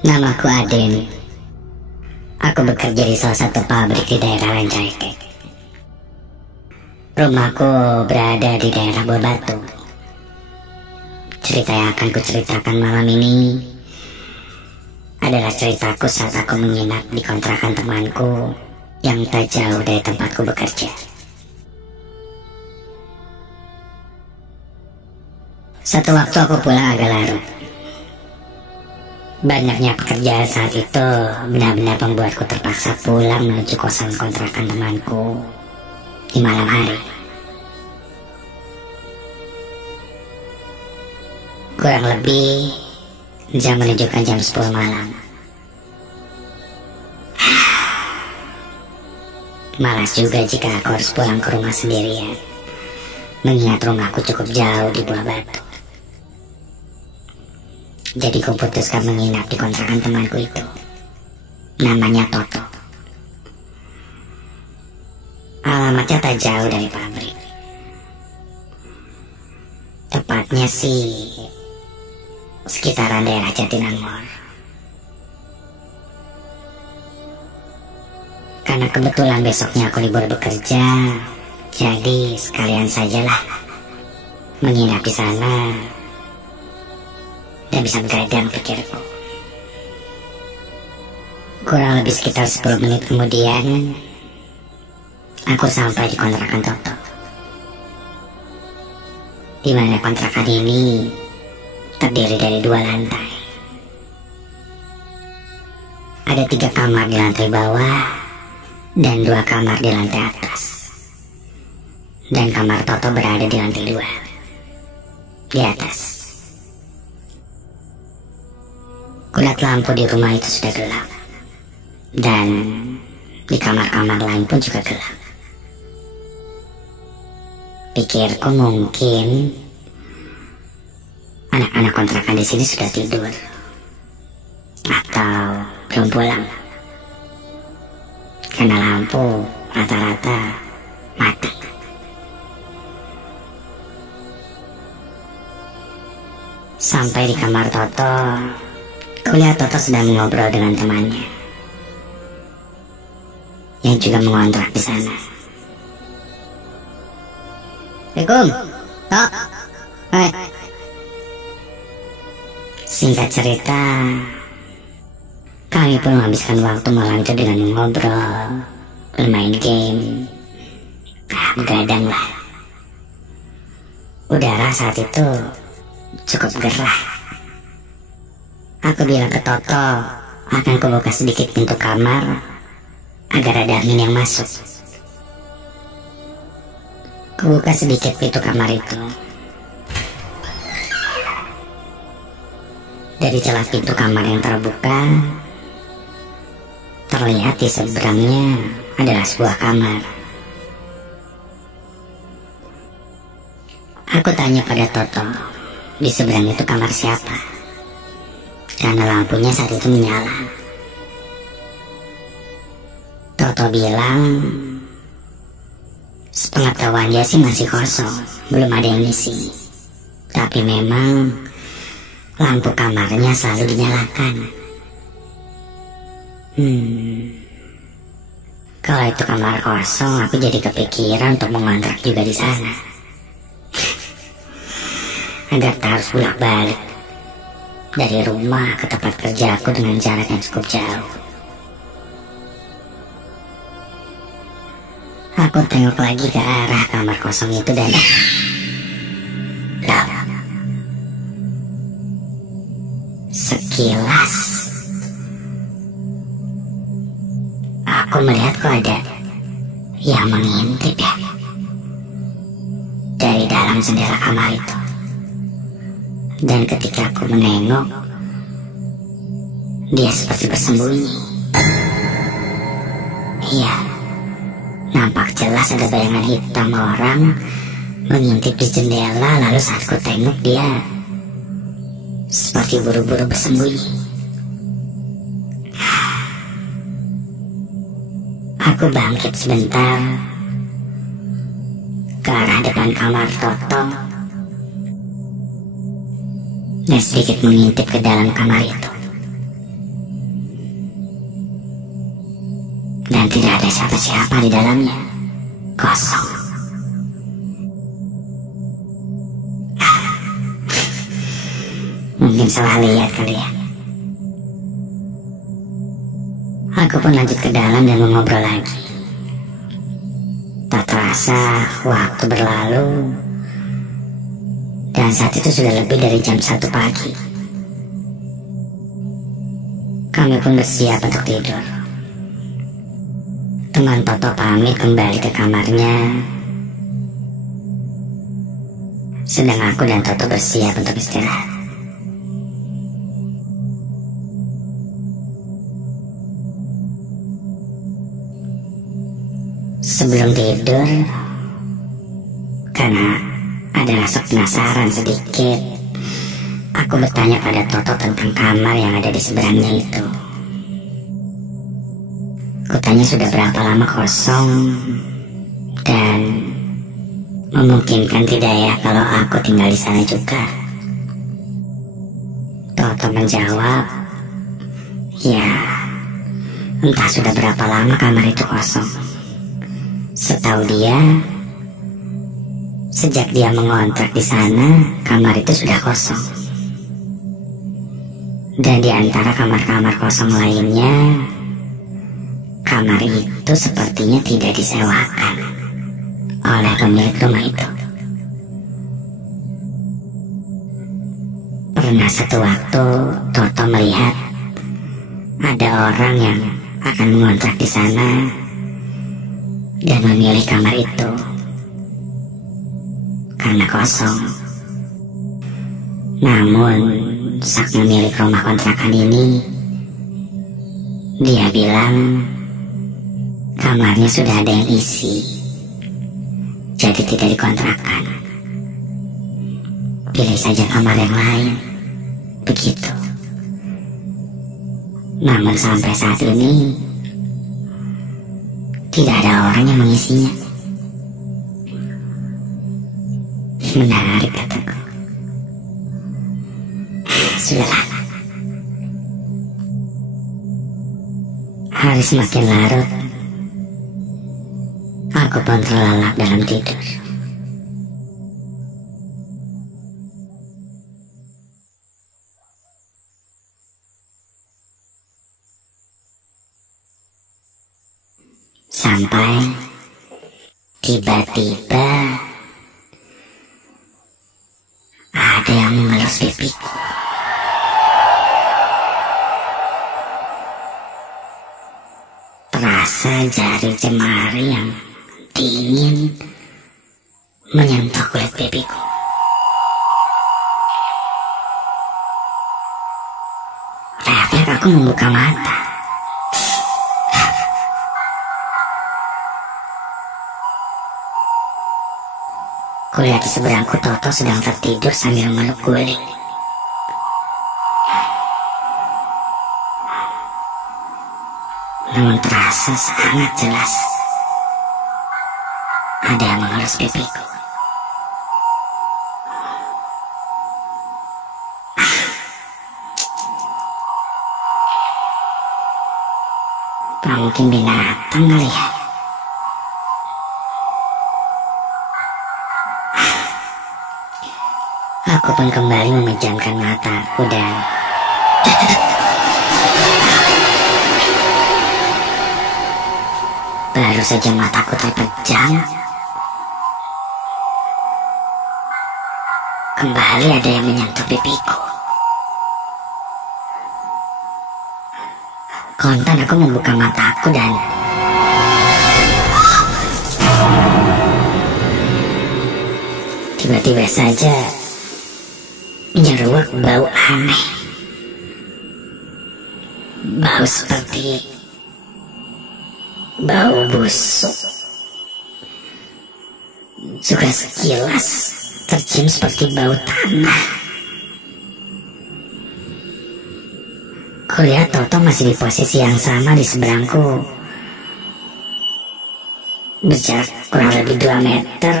Namaku Aden. Aku bekerja di salah satu pabrik di daerah Rancaikek. Rumahku berada di daerah Buah Batu. Cerita yang akan kuceritakan malam ini adalah ceritaku saat aku menginap di kontrakan temanku yang tak jauh dari tempatku bekerja. Satu waktu aku pulang agak larut. Banyaknya pekerjaan saat itu benar-benar membuatku terpaksa pulang menuju kosan kontrakan temanku di malam hari. Kurang lebih jam menunjukkan jam 10 malam. Malas juga jika aku harus pulang ke rumah sendirian, mengingat rumahku cukup jauh di Buah Batu. Jadi kuputuskan menginap di kontrakan temanku itu. Namanya Toto. Alamatnya tak jauh dari pabrik. Tepatnya sih sekitaran daerah Jatinangor. Karena kebetulan besoknya aku libur bekerja, jadi sekalian sajalah menginap di sana dan bisa begadang, pikirku. Kurang lebih sekitar 10 menit kemudian aku sampai di kontrakan Toto, di mana kontrakan ini terdiri dari 2 lantai. Ada 3 kamar di lantai bawah dan 2 kamar di lantai atas. Dan kamar Toto berada di lantai 2 di atas. Kulihat lampu di rumah itu sudah gelap, dan di kamar-kamar lain pun juga gelap. Pikirku mungkin anak-anak kontrakan di sini sudah tidur atau belum pulang, karena lampu rata-rata mati. Sampai di kamar Toto, kulihat Toto sedang mengobrol dengan temannya yang juga mengontrak di sana. Assalamualaikum, Tok. Hai. Singkat cerita, kami pun menghabiskan waktu malam itu dengan mengobrol, bermain game, begadang lah. Udara saat itu cukup gerah. Aku bilang ke Toto akan kubuka sedikit pintu kamar agar ada angin yang masuk. Kubuka sedikit pintu kamar itu. Dari celah pintu kamar yang terbuka, terlihat di seberangnya adalah sebuah kamar. Aku tanya pada Toto, di seberang itu kamar siapa? Karena lampunya saat itu menyala. Toto bilang sepengetahuan dia sih masih kosong, belum ada yang ngisi. Tapi memang lampu kamarnya selalu dinyalakan. Kalau itu kamar kosong, aku jadi kepikiran untuk mengontrak juga di sana, agar tak harus bolak-balik dari rumah ke tempat kerjaku dengan jarak yang cukup jauh. Aku tengok lagi ke arah kamar kosong itu dan sekilas aku melihat kok ada yang mengintip ya dari dalam jendela kamar itu. Dan ketika aku menengok, dia seperti bersembunyi. Iya, nampak jelas ada bayangan hitam orang mengintip di jendela. Lalu saat ku tengok, dia seperti buru-buru bersembunyi. Aku bangkit sebentar ke arah depan kamar Toto dan sedikit mengintip ke dalam kamar itu. ada siapa-siapa di dalamnya. Kosong. Mungkin salah lihat kali ya. Aku pun lanjut ke dalam dan mengobrol lagi. Tak terasa waktu berlalu, dan saat itu sudah lebih dari jam 1 pagi. Kami pun bersiap untuk tidur. Teman Toto pamit kembali ke kamarnya, sedang aku dan Toto bersiap untuk istirahat. Sebelum tidur, karena ada rasa penasaran sedikit, aku bertanya pada Toto tentang kamar yang ada di seberangnya itu. Kutanya sudah berapa lama kosong, dan memungkinkan tidak ya kalau aku tinggal di sana juga. Toto menjawab, ya, entah sudah berapa lama kamar itu kosong. Setahu dia, sejak dia mengontrak di sana, kamar itu sudah kosong. Dan di antara kamar-kamar kosong lainnya, kamar itu sepertinya tidak disewakan oleh pemilik rumah itu. Pernah satu waktu Toto melihat ada orang yang akan mengontrak di sana dan memilih kamar itu karena kosong. Namun saat pemilik rumah kontrakan ini, dia bilang kamarnya sudah ada yang isi, jadi tidak dikontrakkan. Pilih saja kamar yang lain, begitu. Namun sampai saat ini tidak ada orang yang mengisinya. Menarik, kataku. Sudahlah. Hari semakin larut, aku pun terlelap dalam tidur. Sampai tiba-tiba ada yang mengelus pipiku. Terasa jari jemari yang dingin menyentuh kulit pipiku. Refleks aku membuka mata. Kulihat di seberangku Toto sedang tertidur sambil meluk guling. Namun terasa sangat jelas ada yang mengelus pipiku. Tak mungkin binatang kali ya. Aku pun kembali memejamkan mataku dan baru saja mataku terpejam, kembali ada yang menyentuh pipiku. Kontan aku membuka mataku dan tiba-tiba saja menyeruak bau aneh. Bau seperti bau busuk. Juga sekilas tercium seperti bau tanah. Kulihat Toto masih di posisi yang sama di seberangku, berjarak kurang lebih 2 meter.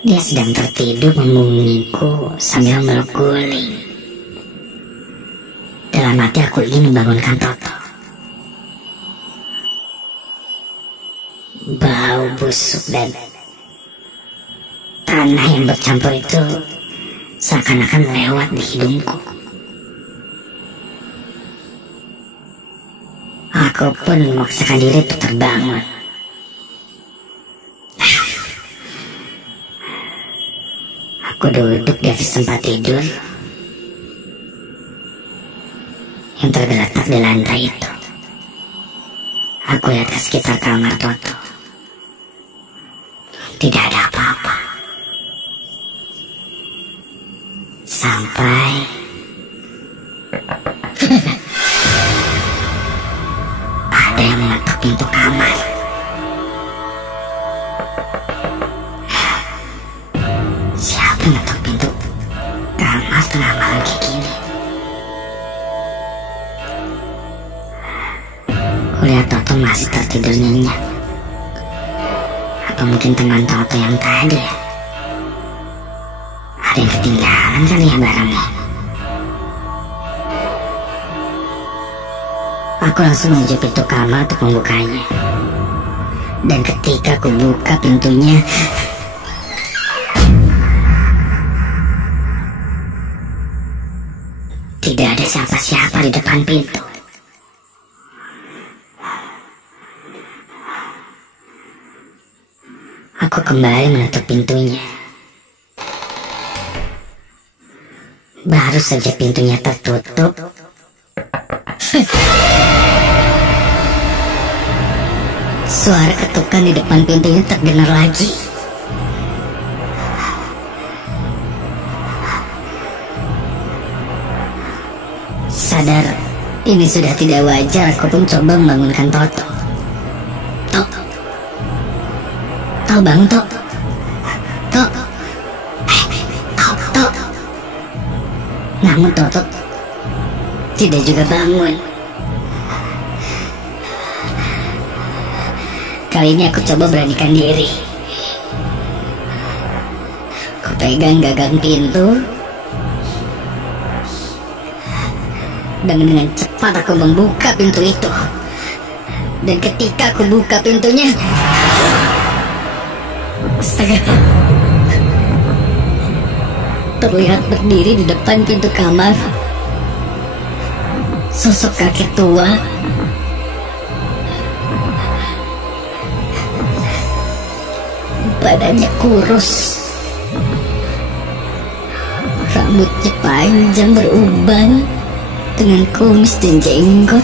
Dia sedang tertidur memungkinku sambil meluk guling. Dalam hati aku ingin membangunkan Toto. Bau busuk dan tanah yang bercampur itu seakan-akan lewat di hidungku. Aku pun memaksakan diri untuk terbangun. Aku duduk di atas tempat tidur yang tergeletak di lantai itu. Aku lihat ke sekitar kamar Toto. Tidak ada apa-apa. Sampai ada yang mengetuk pintu kamar. Siapa yang ngetuk pintu kamar tengah malam kayak gini? Kulihat Toto masih tertidur nyenyak. Atau mungkin teman Toto yang tadi ya? Ada yang ketinggalan kali ya barangnya. Aku langsung menuju pintu kamar untuk membukanya. Dan ketika aku buka pintunya, tidak ada siapa-siapa di depan pintu. Aku kembali menutup pintunya. Baru saja pintunya tertutup, suara ketukan di depan pintunya terdengar lagi. Sadar ini sudah tidak wajar, aku pun coba membangunkan Toto. Tok, bangun Tok. Tok. Tok. Namun Toto tidak juga bangun. Kali ini aku coba beranikan diri. Aku pegang gagang pintu dan dengan cepat aku membuka pintu itu. Dan ketika aku buka pintunya, astaga, terlihat berdiri di depan pintu kamar sosok kakek tua. Badannya kurus, rambutnya panjang beruban dengan kumis dan jenggot.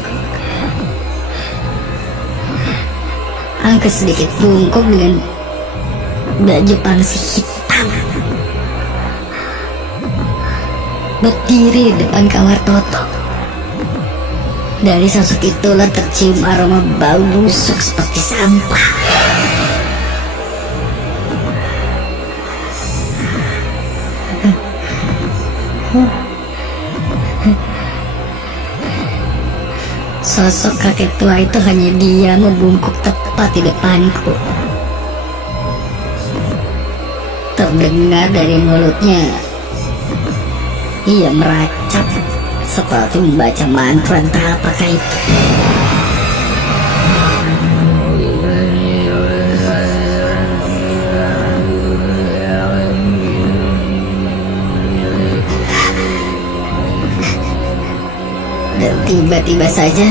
Agak sedikit bungkuk dengan baju pangsi hitam. Berdiri di depan kamar Toto. Dari sosok itulah tercium aroma bau busuk seperti sampah. Sosok kakek tua itu hanya diam membungkuk tepat di depanku. Terdengar dari mulutnya, ia meracap seperti membaca mantra, entah apakah itu. Dan tiba-tiba saja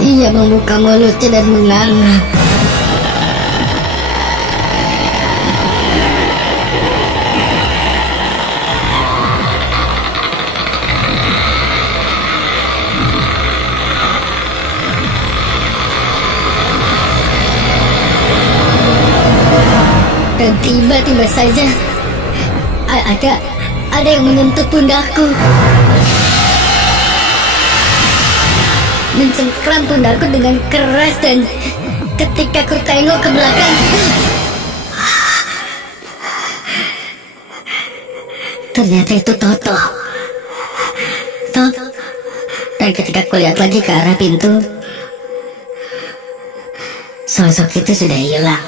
ia membuka mulutnya dan menganga. Dan tiba-tiba saja ada yang menyentuh pundakku, mencengkram pundakku dengan keras. Dan ketika ku tengok ke belakang, ternyata itu Toto. Dan ketika ku lihat lagi ke arah pintu, sosok itu sudah hilang.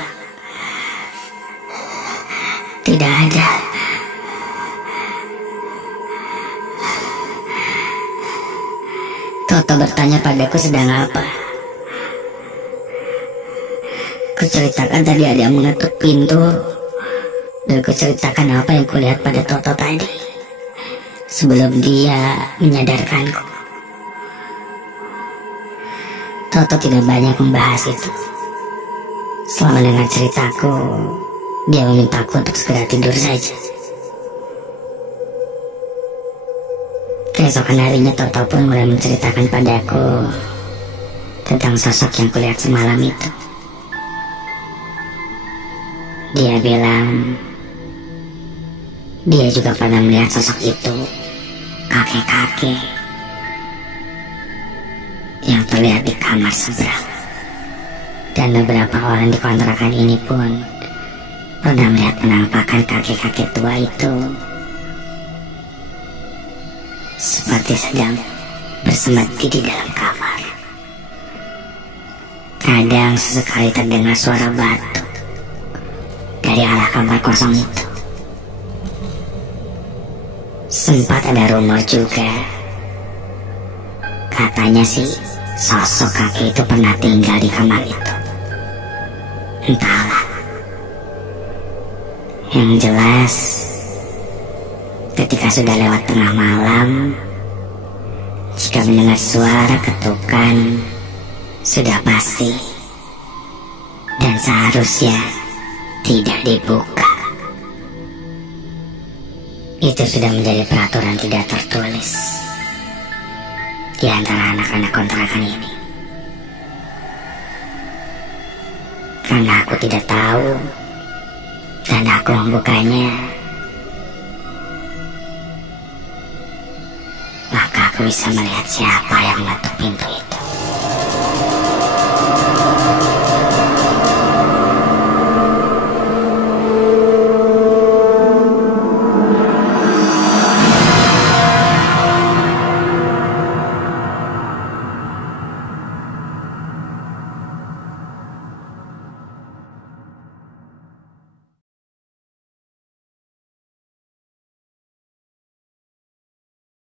Tidak ada. Toto bertanya padaku sedang apa. Kuceritakan tadi ada yang mengetuk pintu, dan kuceritakan apa yang kulihat pada Toto tadi sebelum dia menyadarkanku. Toto tidak banyak membahas itu. Setelah mendengar ceritaku, dia memintaku untuk segera tidur saja. Keesokan harinya Toto pun mulai menceritakan padaku tentang sosok yang kulihat semalam itu. Dia bilang dia juga pernah melihat sosok itu, kakek-kakek yang terlihat di kamar seberang. Dan beberapa orang di kontrakan ini pun pernah melihat penampakan kakek-kakek tua itu seperti sedang bersemedi di dalam kamar. Kadang sesekali terdengar suara batu dari arah kamar kosong itu. Sempat ada rumor juga, katanya sih sosok kakek itu pernah tinggal di kamar itu. Entahlah. Yang jelas, ketika sudah lewat tengah malam, jika mendengar suara ketukan, sudah pasti dan seharusnya tidak dibuka. Itu sudah menjadi peraturan tidak tertulis di antara anak-anak kontrakan ini. Karena aku tidak tahu dan aku membukanya, maka aku bisa melihat siapa yang mengetuk pintu itu.